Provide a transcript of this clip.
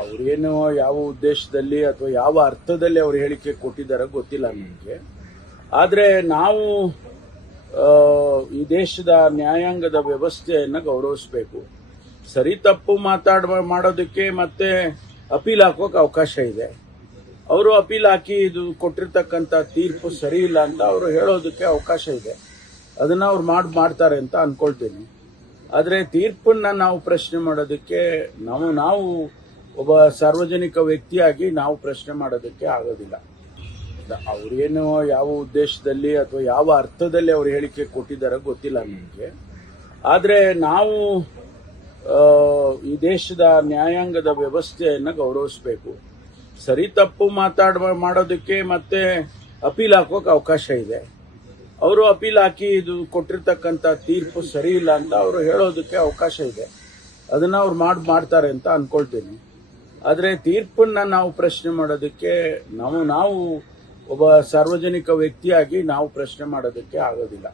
ಅವ್ರೇನು ಯಾವ ಉದ್ದೇಶದಲ್ಲಿ ಅಥವಾ ಯಾವ ಅರ್ಥದಲ್ಲಿ ಅವ್ರು ಹೇಳಿಕೆ ಕೊಟ್ಟಿದ್ದಾರೆ ಗೊತ್ತಿಲ್ಲ ನನಗೆ. ಆದರೆ ನಾವು ಈ ದೇಶದ ನ್ಯಾಯಾಂಗದ ವ್ಯವಸ್ಥೆಯನ್ನು ಗೌರವಿಸಬೇಕು. ಸರಿ ತಪ್ಪು ಮಾಡೋದಕ್ಕೆ ಮತ್ತೆ ಅಪೀಲ್ ಹಾಕೋಕೆ ಅವಕಾಶ ಇದೆ. ಅವರು ಅಪೀಲ್ ಹಾಕಿ ಇದು ಕೊಟ್ಟಿರ್ತಕ್ಕಂಥ ತೀರ್ಪು ಸರಿ ಇಲ್ಲ ಅಂತ ಅವರು ಹೇಳೋದಕ್ಕೆ ಅವಕಾಶ ಇದೆ. ಅದನ್ನ ಅವ್ರು ಮಾಡ್ತಾರೆ ಅಂತ ಅನ್ಕೊಳ್ತೀನಿ. ಆದರೆ ತೀರ್ಪನ್ನ ನಾವು ಪ್ರಶ್ನೆ ಮಾಡೋದಕ್ಕೆ ನಾವು ಒಬ್ಬ ಸಾರ್ವಜನಿಕ ವ್ಯಕ್ತಿಯಾಗಿ ನಾವು ಪ್ರಶ್ನೆ ಮಾಡೋದಕ್ಕೆ ಆಗೋದಿಲ್ಲ. ಅವ್ರೇನು ಯಾವ ಉದ್ದೇಶದಲ್ಲಿ ಅಥವಾ ಯಾವ ಅರ್ಥದಲ್ಲಿ ಅವ್ರು ಹೇಳಿಕೆ ಕೊಟ್ಟಿದ್ದಾರೆ ಗೊತ್ತಿಲ್ಲ ನನಗೆ. ಆದರೆ ನಾವು ಈ ದೇಶದ ನ್ಯಾಯಾಂಗದ ವ್ಯವಸ್ಥೆಯನ್ನು ಗೌರವಿಸಬೇಕು. ಸರಿ ತಪ್ಪು ಮಾಡೋದಕ್ಕೆ ಮತ್ತೆ ಅಪೀಲ್ ಹಾಕೋಕೆ ಅವಕಾಶ ಇದೆ. ಅವರು ಅಪೀಲ್ ಹಾಕಿ ಇದು ಕೊಟ್ಟಿರ್ತಕ್ಕಂಥ ತೀರ್ಪು ಸರಿ ಇಲ್ಲ ಅಂತ ಅವರು ಹೇಳೋದಕ್ಕೆ ಅವಕಾಶ ಇದೆ. ಅದನ್ನ ಅವ್ರು ಮಾಡ್ತಾರೆ ಅಂತ ಅನ್ಕೊಳ್ತೀನಿ. ಆದರೆ ತೀರ್ಪನ್ನ ನಾವು ಪ್ರಶ್ನೆ ಮಾಡೋದಕ್ಕೆ ನಾವು ಒಬ್ಬ ಸಾರ್ವಜನಿಕ ವ್ಯಕ್ತಿಯಾಗಿ ನಾವು ಪ್ರಶ್ನೆ ಮಾಡೋದಕ್ಕೆ ಆಗೋದಿಲ್ಲ.